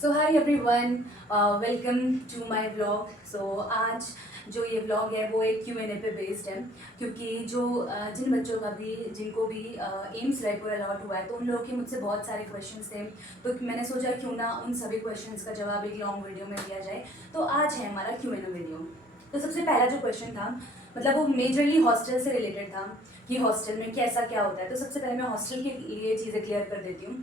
So hi everyone, welcome to my vlog. आज जो ये व्लॉग है वो एक Q&A पे बेस्ड है, क्योंकि जिन बच्चों का भी जिनको भी एम्स रायपुर अलॉट हुआ है तो उन लोगों के मुझसे बहुत सारे क्वेश्चंस थे। तो मैंने सोचा क्यों ना उन सभी क्वेश्चंस का जवाब एक लॉन्ग वीडियो में दिया जाए। तो आज है हमारा Q&A वीडियो। तो सबसे पहला जो क्वेश्चन था, मतलब वो मेजरली हॉस्टल से रिलेटेड था कि हॉस्टल में कैसा क्या होता है। तो सबसे पहले मैं हॉस्टल के लिए चीज़ें क्लियर कर देती हूँ।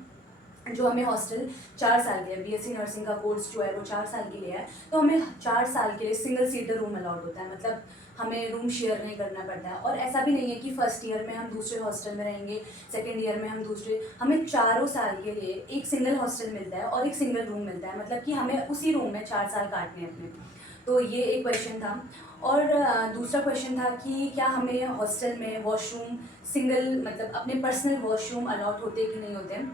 जो हमें हॉस्टल 4 साल के लिए, BSc नर्सिंग का कोर्स जो है वो 4 साल के लिए है। तो हमें 4 साल के लिए सिंगल सीटर रूम अलाउड होता है, मतलब हमें रूम शेयर नहीं करना पड़ता है। और ऐसा भी नहीं है कि फर्स्ट ईयर में हम दूसरे हॉस्टल में रहेंगे, सेकेंड ईयर में हम दूसरे, हमें 4 साल के लिए एक सिंगल हॉस्टल मिलता है और एक सिंगल रूम मिलता है, मतलब कि हमें उसी रूम में 4 साल काटने हैं अपने। तो ये एक क्वेश्चन था। और दूसरा क्वेश्चन था कि क्या हमें हॉस्टल में वॉशरूम सिंगल, मतलब अपने पर्सनल वॉशरूम अलाउड होते कि नहीं होते।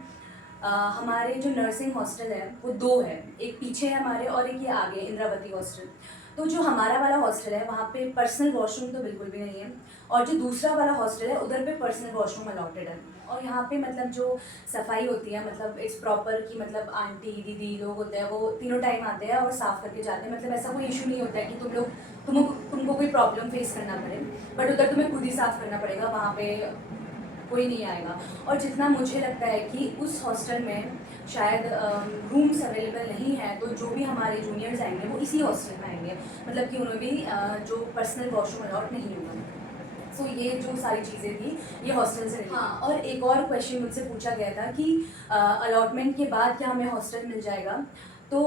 हमारे जो नर्सिंग हॉस्टल है वो दो है, एक पीछे है हमारे और एक ये आगे इंद्रावती हॉस्टल। तो जो हमारा वाला हॉस्टल है वहाँ पे पर्सनल वॉशरूम तो बिल्कुल भी नहीं है, और जो दूसरा वाला हॉस्टल है उधर पे पर्सनल वॉशरूम अलॉटेड है। और यहाँ पे मतलब जो सफाई होती है, मतलब इट्स प्रॉपर कि मतलब आंटी दीदी लोग होते हैं वो तीनों टाइम आते हैं और साफ़ करके जाते हैं। मतलब ऐसा कोई इशू नहीं होता है कि तुमको कोई प्रॉब्लम फेस करना पड़े, बट उधर तुम्हें खुद ही साफ़ करना पड़ेगा, वहाँ पे कोई नहीं आएगा। और जितना मुझे लगता है कि उस हॉस्टल में शायद रूम्स अवेलेबल नहीं है, तो जो भी हमारे जूनियर्स आएंगे वो इसी हॉस्टल में आएंगे, मतलब कि उन्हें भी जो पर्सनल वॉशरूम अलॉट नहीं होगा। सो ये जो सारी चीज़ें थी ये हॉस्टल से। हाँ, और एक और क्वेश्चन मुझसे पूछा गया था कि अलॉटमेंट के बाद क्या हमें हॉस्टल मिल जाएगा। तो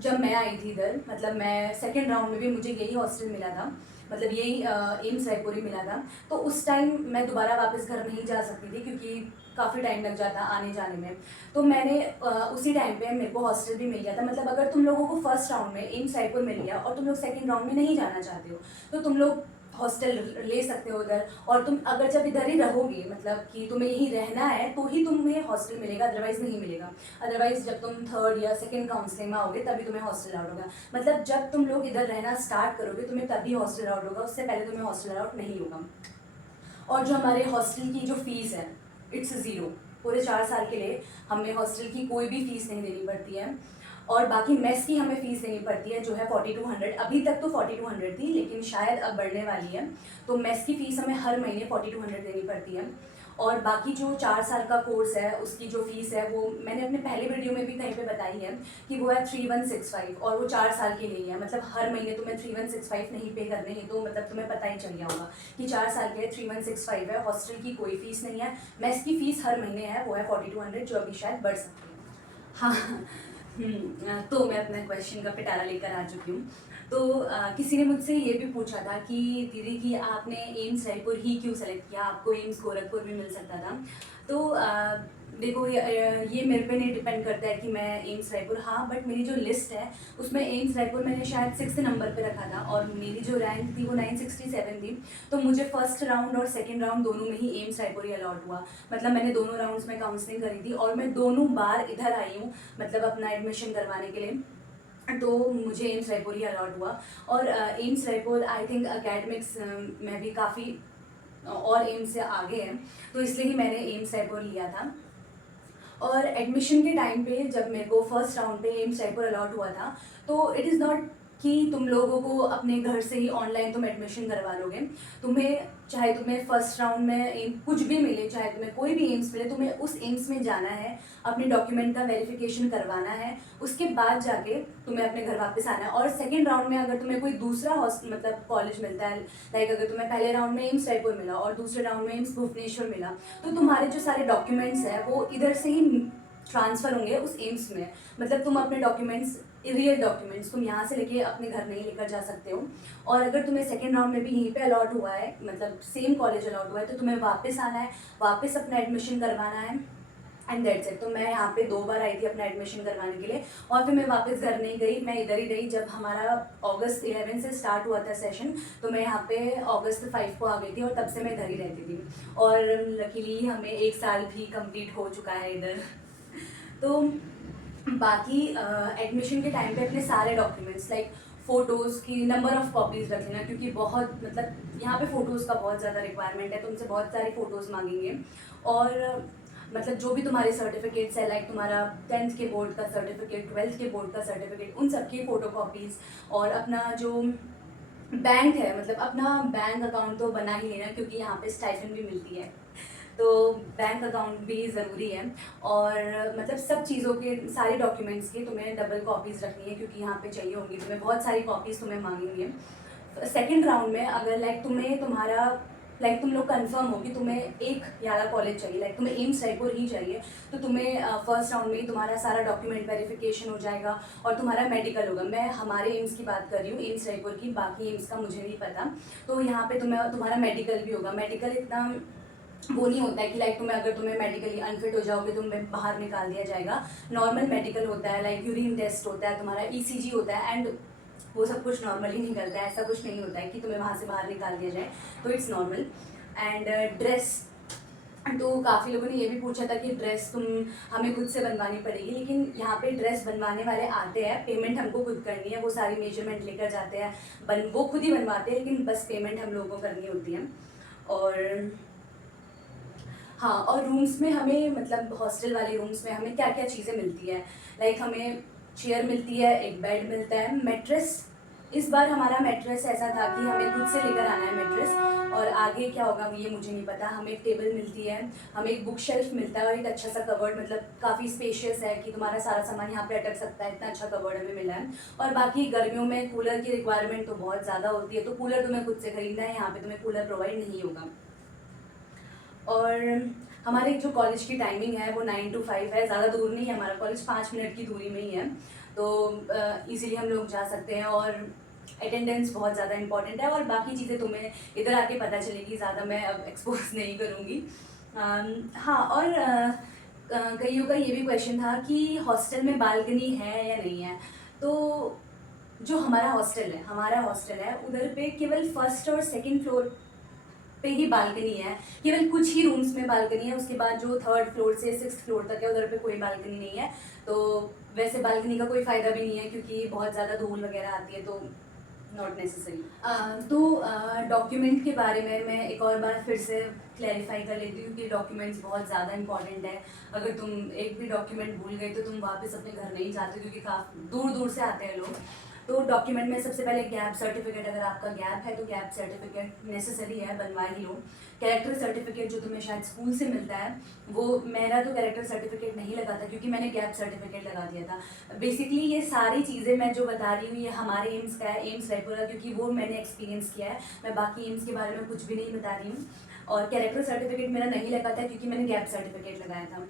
जब मैं आई थी इधर, मतलब मैं सेकेंड राउंड में भी मुझे यही हॉस्टल मिला था, मतलब यही एम्स रायपुर ही मिला था। तो उस टाइम मैं दोबारा वापस घर नहीं जा सकती थी क्योंकि काफ़ी टाइम लग जाता आने जाने में। तो मैंने उसी टाइम पे मेरे को हॉस्टल भी मिल गया था। मतलब अगर तुम लोगों को फर्स्ट राउंड में एम्स रायपुर मिल गया और तुम लोग सेकेंड राउंड में नहीं जाना चाहते हो तो तुम लोग हॉस्टल ले सकते हो उधर। और तुम अगर जब इधर ही रहोगे, मतलब कि तुम्हें यहीं रहना है, तो ही तुम्हें हॉस्टल मिलेगा, अदरवाइज़ नहीं मिलेगा। अदरवाइज जब तुम थर्ड या सेकंड काउंसलिंग में आओगे तभी तुम्हें हॉस्टल अलाउड होगा। मतलब जब तुम लोग इधर रहना स्टार्ट करोगे तुम्हें तभी हॉस्टल अलाउड होगा, उससे पहले तुम्हें हॉस्टल अलाउड नहीं होगा। और जो हमारे हॉस्टल की जो फीस है इट्स ज़ीरो। पूरे 4 साल के लिए हमें हॉस्टल की कोई भी फीस नहीं देनी पड़ती है। और बाकी मेस की हमें फ़ीस देनी पड़ती है जो है 4200। अभी तक तो 4200 थी, लेकिन शायद अब बढ़ने वाली है। तो मेस की फ़ीस हमें हर महीने 4200 देनी पड़ती है। और बाकी जो 4 साल का कोर्स है उसकी जो फ़ीस है वो मैंने अपने पहले वीडियो में भी कहीं पे बताई है कि वो है 3165, और वो 4 साल के लिए है। मतलब हर महीने तुम्हें 3165 नहीं पे करने हैं, तो मतलब तुम्हें पता ही चल गया होगा कि 4 साल के लिए 3165 है। हॉस्टल की कोई फ़ीस नहीं है, मेस की फ़ीस हर महीने है, वो है 4200, जो अभी शायद बढ़ सकती है। हाँ। तो मैं अपने क्वेश्चन का पिटारा लेकर आ चुकी हूँ। तो किसी ने मुझसे ये भी पूछा था कि दीदी कि आपने एम्स रायपुर ही क्यों सेलेक्ट किया, आपको एम्स गोरखपुर भी मिल सकता था। तो देखो ये मेरे पे नहीं डिपेंड करता है कि मैं एम्स रायपुर, हाँ बट मेरी जो लिस्ट है उसमें एम्स रायपुर मैंने शायद 6 नंबर पे रखा था और मेरी जो रैंक थी वो 967 थी। तो मुझे फर्स्ट राउंड और सेकेंड राउंड दोनों में ही एम्स रायपुर ही अलॉट हुआ। मतलब मैंने दोनों राउंड्स में काउंसलिंग करी थी और मैं दोनों बार इधर आई हूँ, मतलब अपना एडमिशन करवाने के लिए। तो मुझे एम्स रायपुर ही अलॉट हुआ। और AIIMS Raipur I think academics में भी काफ़ी और एम्स से आगे है, तो इसलिए ही मैंने एम्स रायपुर लिया था। और एडमिशन के टाइम पे जब मेरे को फर्स्ट राउंड पे एम्स रायपुर अलॉट हुआ था, तो इट इज़ नॉट कि तुम लोगों को अपने घर से ही ऑनलाइन तुम एडमिशन करवा लोगे। चाहे तुम्हें फर्स्ट राउंड में कुछ भी मिले, चाहे तुम्हें कोई भी एम्स मिले, तुम्हें उस एम्स में जाना है, अपने डॉक्यूमेंट का वेरिफिकेशन करवाना है, उसके बाद जाके तुम्हें अपने घर वापस आना है। और सेकेंड राउंड में अगर तुम्हें कोई दूसरा मतलब कॉलेज मिलता है, लाइक अगर तुम्हें पहले राउंड में एम्स रायपुर मिला और दूसरे राउंड में एम्स भुवनेश्वर मिला, तो तुम्हारे जो सारे डॉक्यूमेंट्स हैं वो इधर से ही ट्रांसफ़र होंगे उस एम्स में। मतलब तुम अपने डॉक्यूमेंट्स, रियल डॉक्यूमेंट्स तुम यहाँ से लेके अपने घर नहीं लेकर जा सकते हो। और अगर तुम्हें सेकेंड राउंड में भी यहीं पे अलॉट हुआ है, मतलब सेम कॉलेज अलॉट हुआ है, तो तुम्हें वापस आना है, वापस अपना एडमिशन करवाना है, एंड दैट्स इट। तो मैं यहाँ पे 2 बार आई थी अपना एडमिशन करवाने के लिए, और फिर मैं वापस घर नहीं गई, मैं इधर ही रही। जब हमारा अगस्त 11 से स्टार्ट हुआ था सेशन, तो मैं यहाँ पे अगस्त 5 को आ गई थी और तब से मैं इधर ही रहती थी। और लकीली हमें 1 साल भी कंप्लीट हो चुका है इधर। तो बाकी एडमिशन के टाइम पे अपने सारे डॉक्यूमेंट्स लाइक फ़ोटोज़ की नंबर ऑफ़ कॉपीज़ रख लेना, क्योंकि बहुत मतलब यहाँ पे फ़ोटोज़ का बहुत ज़्यादा रिक्वायरमेंट है, तुमसे बहुत सारी फ़ोटोज़ मांगेंगे। और मतलब जो भी तुम्हारे सर्टिफिकेट्स है, लाइक तुम्हारा 10th के बोर्ड का सर्टिफिकेट, 12th के बोर्ड का सर्टिफिकेट, उन सब की फ़ोटो कॉपीज़, और अपना जो बैंक है, मतलब अपना बैंक अकाउंट तो बना ही लेना, क्योंकि यहाँ पे स्टाइपेंड भी मिलती है, तो बैंक अकाउंट भी ज़रूरी है। और मतलब सब चीज़ों के, सारे डॉक्यूमेंट्स की तुम्हें डबल कॉपीज़ रखनी है, क्योंकि यहाँ पे चाहिए होंगी तुम्हें, बहुत सारी कॉपीज़ तुम्हें मांगेंगे। सेकेंड राउंड में अगर लाइक तुम्हारा लाइक तुम लोग कंफर्म हो कि तुम्हें एक याला कॉलेज चाहिए, लाइक तुम्हें एम्स रायपुर ही चाहिए, तो तुम्हें फर्स्ट राउंड में ही तुम्हारा सारा डॉक्यूमेंट वेरिफिकेशन हो जाएगा और तुम्हारा मेडिकल होगा। मैं हमारे एम्स की बात कर रही हूँ, एम्स रायपुर की, बाकी एम्स का मुझे नहीं पता। तो यहाँ पे तुम्हारा मेडिकल भी होगा। मेडिकल इतना वो नहीं होता है कि लाइक तुम्हें मेडिकली अनफिट हो जाओगे तुम्हें बाहर निकाल दिया जाएगा। नॉर्मल मेडिकल होता है, लाइक यूरिन टेस्ट होता है, तुम्हारा ECG होता है, एंड वो सब कुछ नॉर्मली निकलता है। ऐसा कुछ नहीं होता है कि तुम्हें वहाँ से बाहर निकाल दिया जाए, तो इट्स नॉर्मल। एंड ड्रेस, तो काफ़ी लोगों ने ये भी पूछा था कि ड्रेस हमें खुद से बनवानी पड़ेगी, लेकिन यहाँ पे ड्रेस बनवाने वाले आते हैं, पेमेंट हमको खुद करनी है, वो सारी मेजरमेंट लेकर जाते हैं, वो खुद ही बनवाते हैं, लेकिन बस पेमेंट हम लोगों को करनी होती है। और हाँ, और रूम्स में हमें, मतलब हॉस्टल वाले रूम्स में हमें क्या क्या चीज़ें मिलती है, लाइक हमें चेयर मिलती है, एक बेड मिलता है, मैट्रेस। इस बार हमारा मैट्रेस ऐसा था कि हमें खुद से लेकर आना है मैट्रेस, और आगे क्या होगा ये मुझे नहीं पता। हमें एक टेबल मिलती है, हमें एक बुक शेल्फ मिलता है, और एक अच्छा सा कवर्ड, मतलब काफ़ी स्पेशियस है कि तुम्हारा सारा सामान यहाँ पे अटक सकता है, इतना अच्छा कवर्ड हमें मिला है। और बाकी गर्मियों में कूलर की रिक्वायरमेंट तो बहुत ज़्यादा होती है, तो कूलर तुम्हें खुद से खरीदना है, यहाँ पे तुम्हें कूलर प्रोवाइड नहीं होगा। और हमारे जो कॉलेज की टाइमिंग है वो 9 to 5 है, ज़्यादा दूर नहीं है हमारा कॉलेज, 5 मिनट की दूरी में ही है, तो इजीली हम लोग जा सकते हैं। और अटेंडेंस बहुत ज़्यादा इंपॉर्टेंट है, और बाकी चीज़ें तुम्हें इधर आके पता चलेगी, ज़्यादा मैं अब एक्सपोज नहीं करूँगी। हाँ, और कईयों का ये भी क्वेश्चन था कि हॉस्टल में बालकनी है या नहीं है। तो जो हमारा हॉस्टल है उधर पे केवल फर्स्ट और सेकंड फ्लोर पे ही बालकनी है, केवल कुछ ही रूम्स में बालकनी है, उसके बाद जो 3rd फ्लोर से 6th फ्लोर तक है उधर पे कोई बालकनी नहीं है। तो वैसे बालकनी का कोई फ़ायदा भी नहीं है, क्योंकि बहुत ज़्यादा धूल वगैरह आती है, तो नॉट नेसेसरी। तो डॉक्यूमेंट के बारे में मैं एक और बार फिर से क्लैरिफाई कर लेती हूँ कि डॉक्यूमेंट्स बहुत ज़्यादा इंपॉर्टेंट है। अगर तुम एक भी डॉक्यूमेंट भूल गए तो तुम वापस अपने घर नहीं जाते, क्योंकि काफ़ी दूर दूर से आते हैं लोग। तो डॉक्यूमेंट में सबसे पहले गैप सर्टिफिकेट, अगर आपका गैप है तो गैप सर्टिफिकेट नेसेसरी है, बनवा ही लो। कैरेक्टर सर्टिफिकेट जो तुम्हें शायद स्कूल से मिलता है, वो, मेरा तो कैरेक्टर सर्टिफिकेट नहीं लगा था क्योंकि मैंने गैप सर्टिफिकेट लगा दिया था। बेसिकली ये सारी चीज़ें मैं जो बता रही हूँ ये हमारे एम्स का है, एम्स रायपुर का, क्योंकि वो मैंने एक्सपीरियंस किया है। मैं बाकी एम्स के बारे में कुछ भी नहीं बता रही हूँ। और कैरेक्टर सर्टिफिकेट मेरा नहीं लगा था क्योंकि मैंने गैप सर्टिफिकेट लगाया था।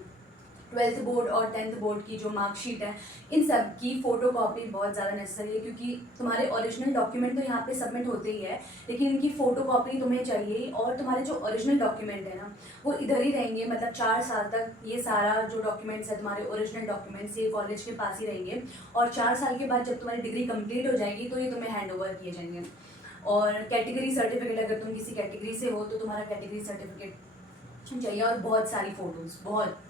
12th बोर्ड और 10th बोर्ड की जो मार्कशीट है, इन सब की फ़ोटो कॉपी बहुत ज़्यादा नेसेसरी है, क्योंकि तुम्हारे ओरिजिनल डॉक्यूमेंट तो यहाँ पे सबमिट होते ही है, लेकिन इनकी फ़ोटो कॉपी तुम्हें चाहिए। और तुम्हारे जो ओरिजिनल डॉक्यूमेंट है ना, वो इधर ही रहेंगे, मतलब 4 साल तक ये सारा जो डॉक्यूमेंट्स है तुम्हारे ओरिजिनल डॉक्यूमेंट्स, ये कॉलेज के पास ही रहेंगे। और 4 साल के बाद जब तुम्हारी डिग्री कंप्लीट हो जाएगी तो ये तुम्हें हैंड ओवर किए जाएंगे। और कैटेगरी सर्टिफिकेट, अगर तुम किसी कैटेगरी से हो तो तुम्हारा कैटेगरी सर्टिफिकेट चाहिए, और बहुत सारी फ़ोटोज़, बहुत।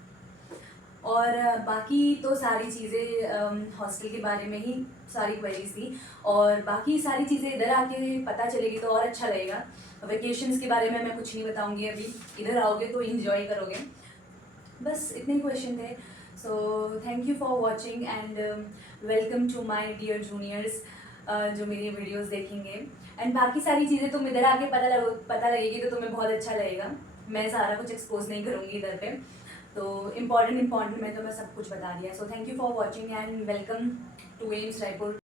और बाकी तो सारी चीज़ें हॉस्टल के बारे में ही सारी क्वेरीज थी, और बाकी सारी चीज़ें इधर आके पता चलेगी तो और अच्छा रहेगा। वेकेशंस के बारे में मैं कुछ नहीं बताऊंगी अभी, इधर आओगे तो इंजॉय करोगे। बस इतने क्वेश्चन थे। So thank you for watching and welcome to my dear juniors जो मेरी वीडियोस देखेंगे। एंड बाकी सारी चीज़ें तुम इधर आके पता लगेगी तो तुम्हें बहुत अच्छा लगेगा। मैं सारा कुछ एक्सपोज नहीं करूँगी इधर पे, तो इम्पॉर्टेंट में तो मैं सब कुछ बता दिया। So thank you for watching and welcome to AIIMS Raipur.